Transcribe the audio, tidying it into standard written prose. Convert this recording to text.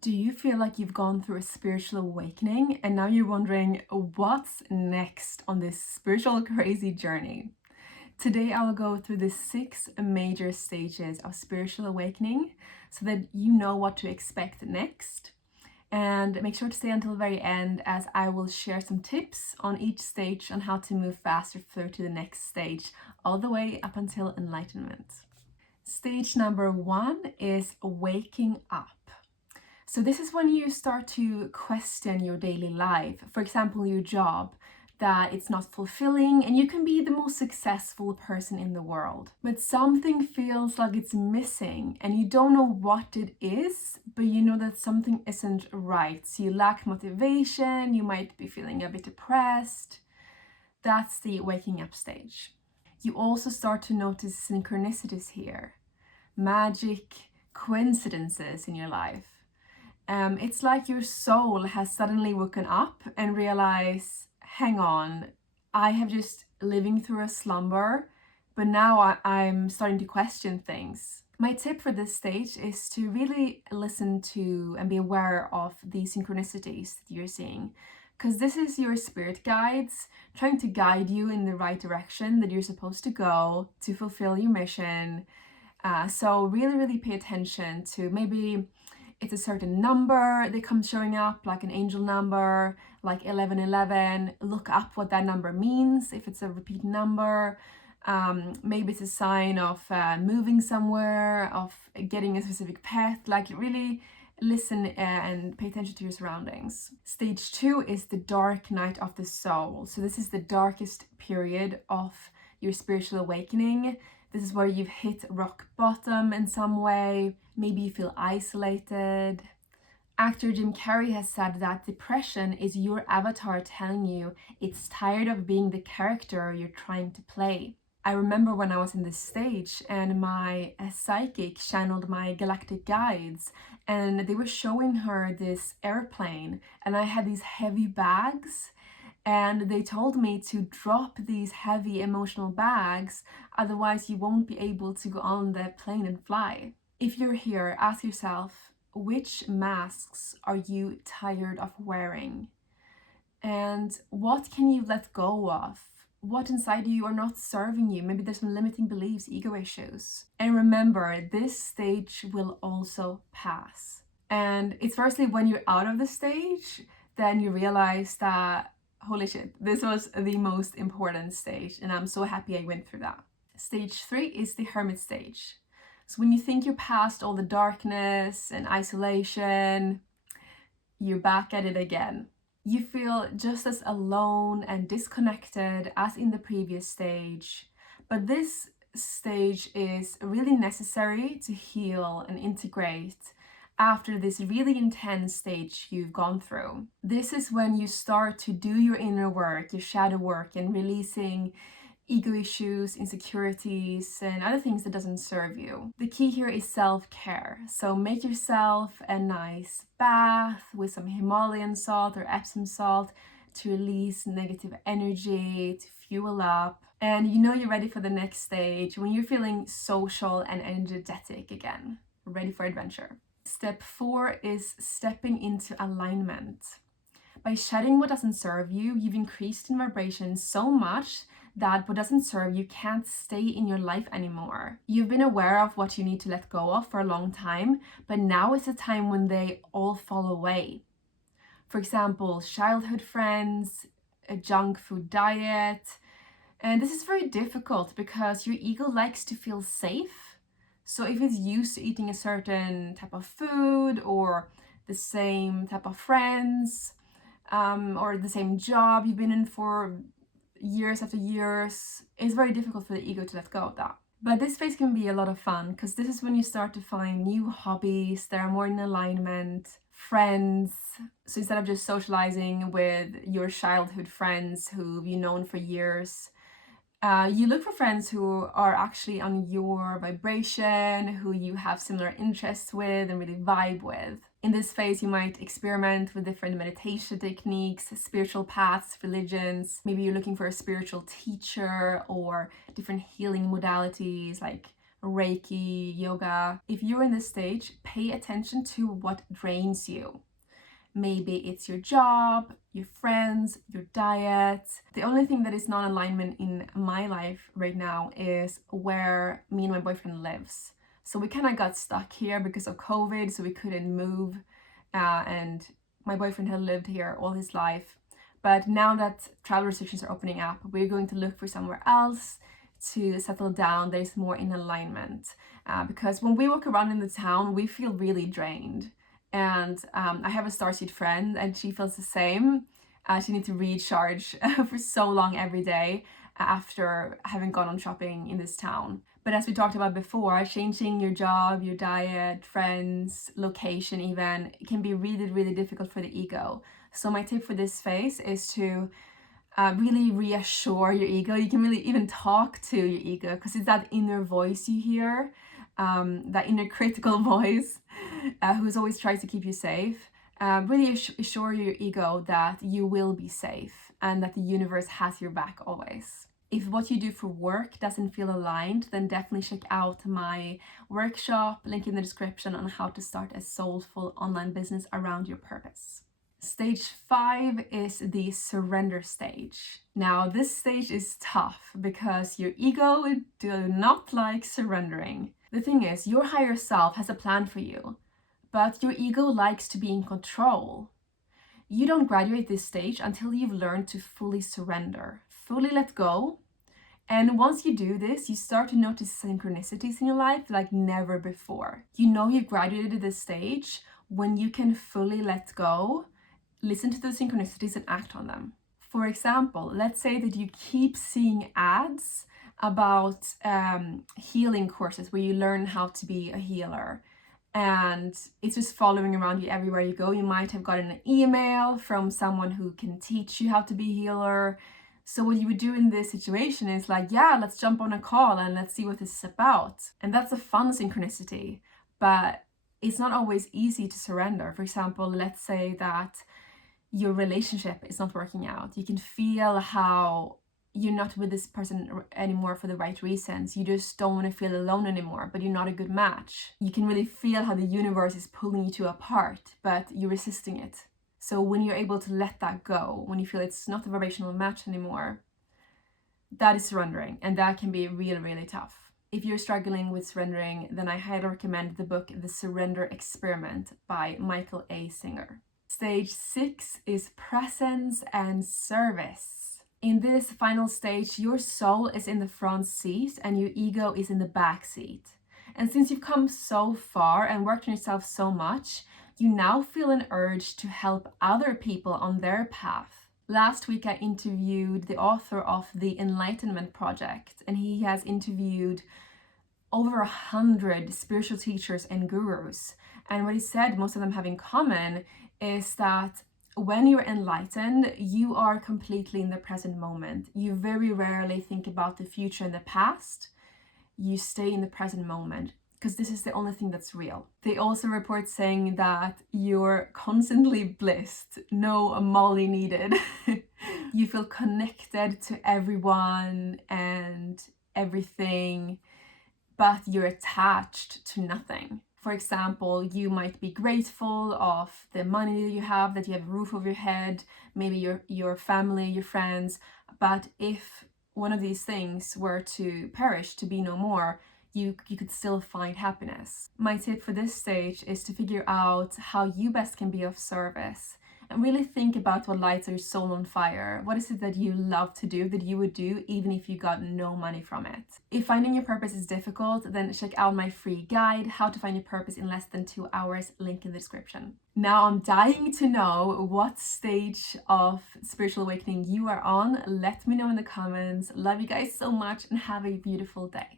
Do you feel like you've gone through a spiritual awakening and now you're wondering what's next on this spiritual crazy journey? Today I will go through the 6 major stages of spiritual awakening so that you know what to expect next. And make sure to stay until the very end as I will share some tips on each stage on how to move faster through to the next stage, all the way up until enlightenment. Stage number 1 is waking up. So this is when you start to question your daily life, for example, your job, that it's not fulfilling and you can be the most successful person in the world. But something feels like it's missing and you don't know what it is, but you know that something isn't right. So you lack motivation, you might be feeling a bit depressed. That's the waking up stage. You also start to notice synchronicities here, magic coincidences in your life. It's like your soul has suddenly woken up and realized, hang on, I have just living through a slumber, but now I'm starting to question things. My tip for this stage is to really listen to and be aware of the synchronicities that you're seeing, because this is your spirit guides trying to guide you in the right direction that you're supposed to go to fulfill your mission. So really pay attention to maybe it's a certain number that comes showing up, like an angel number, like 1111. Look up what that number means, if it's a repeat number. Maybe it's a sign of moving somewhere, of getting a specific pet. Like really listen and pay attention to your surroundings. Stage 2 is the dark night of the soul. So this is the darkest period of your spiritual awakening. This is where you've hit rock bottom in some way. Maybe you feel isolated. Actor Jim Carrey has said that depression is your avatar telling you it's tired of being the character you're trying to play. I remember when I was in this stage and my psychic channeled my galactic guides and they were showing her this airplane and I had these heavy bags. And they told me to drop these heavy emotional bags, otherwise you won't be able to go on the plane and fly. If you're here, ask yourself, which masks are you tired of wearing? And what can you let go of? What inside you are not serving you? Maybe there's some limiting beliefs, ego issues. And remember, this stage will also pass. And it's firstly when you're out of the stage, then you realize that holy shit, this was the most important stage and I'm so happy I went through that. Stage 3 is the Hermit stage. So when you think you're past all the darkness and isolation, you're back at it again. You feel just as alone and disconnected as in the previous stage, but this stage is really necessary to heal and integrate after this really intense stage you've gone through. This is when you start to do your inner work, your shadow work, and releasing ego issues, insecurities, and other things that doesn't serve you. The key here is self-care. So make yourself a nice bath with some Himalayan salt or Epsom salt to release negative energy, to fuel up. And you know you're ready for the next stage when you're feeling social and energetic again, ready for adventure. Step 4 is stepping into alignment. By shedding what doesn't serve you, you've increased in vibration so much that what doesn't serve you can't stay in your life anymore. You've been aware of what you need to let go of for a long time, but now is the time when they all fall away. For example, childhood friends, a junk food diet. And this is very difficult because your ego likes to feel safe. So if it's used to eating a certain type of food or the same type of friends or the same job you've been in for years after years, it's very difficult for the ego to let go of that. But this phase can be a lot of fun because this is when you start to find new hobbies that are more in alignment, friends. So instead of just socializing with your childhood friends who you've known for years, you look for friends who are actually on your vibration, who you have similar interests with and really vibe with. In this phase, you might experiment with different meditation techniques, spiritual paths, religions. Maybe you're looking for a spiritual teacher or different healing modalities like Reiki, yoga. If you're in this stage, pay attention to what drains you. Maybe it's your job, your friends, your diet. The only thing that is non-alignment in my life right now is where me and my boyfriend lives. So we kind of got stuck here because of COVID, so we couldn't move. And my boyfriend had lived here all his life. But now that travel restrictions are opening up, we're going to look for somewhere else to settle down. There's more in alignment. Because when we walk around in the town, we feel really drained. And I have a starseed friend and she feels the same. She needs to recharge for so long every day after having gone on shopping in this town. But as we talked about before, changing your job, your diet, friends, location even, it can be really, really difficult for the ego. So my tip for this phase is to really reassure your ego. You can really even talk to your ego because it's that inner voice you hear, that inner critical voice who's always trying to keep you safe. Really assure your ego that you will be safe and that the universe has your back always. If what you do for work doesn't feel aligned, then definitely check out my workshop, link in the description, on how to start a soulful online business around your purpose. Stage 5 is the surrender stage. Now, this stage is tough because your ego do not like surrendering. The thing is, your higher self has a plan for you, but your ego likes to be in control. You don't graduate this stage until you've learned to fully surrender, fully let go. And once you do this, you start to notice synchronicities in your life like never before. You know you've graduated this stage when you can fully let go, listen to the synchronicities and act on them. For example, let's say that you keep seeing ads about healing courses where you learn how to be a healer, and it's just following around you everywhere you go. You might have gotten an email from someone who can teach you how to be a healer. So what you would do in this situation is like, yeah, let's jump on a call and let's see what this is about. And that's a fun synchronicity, but it's not always easy to surrender. For example, let's say that your relationship is not working out. You can feel how you're not with this person anymore for the right reasons. You just don't want to feel alone anymore, but you're not a good match. You can really feel how the universe is pulling you two apart, but you're resisting it. So when you're able to let that go, when you feel it's not a vibrational match anymore, that is surrendering, and that can be really, really tough. If you're struggling with surrendering, then I highly recommend the book The Surrender Experiment by Michael A. Singer. Stage 6 is presence and service. In this final stage, your soul is in the front seat and your ego is in the back seat. And since you've come so far and worked on yourself so much, you now feel an urge to help other people on their path. Last week, I interviewed the author of the Enlightenment Project, and he has interviewed over 100 spiritual teachers and gurus. And what he said most of them have in common is that when you're enlightened, you are completely in the present moment. You very rarely think about the future and the past. You stay in the present moment because this is the only thing that's real. They also report saying that you're constantly blissed, no Molly needed. You feel connected to everyone and everything, but you're attached to nothing. For example, you might be grateful of the money that you have a roof over your head, maybe your family, your friends, but if one of these things were to perish, to be no more, you could still find happiness. My tip for this stage is to figure out how you best can be of service and really think about what lights your soul on fire. What is it that you love to do, that you would do even if you got no money from it? If finding your purpose is difficult, then check out my free guide, How to Find Your Purpose in Less Than 2 Hours, link in the description. Now I'm dying to know what stage of spiritual awakening you are on. Let me know in the comments. Love you guys so much and have a beautiful day.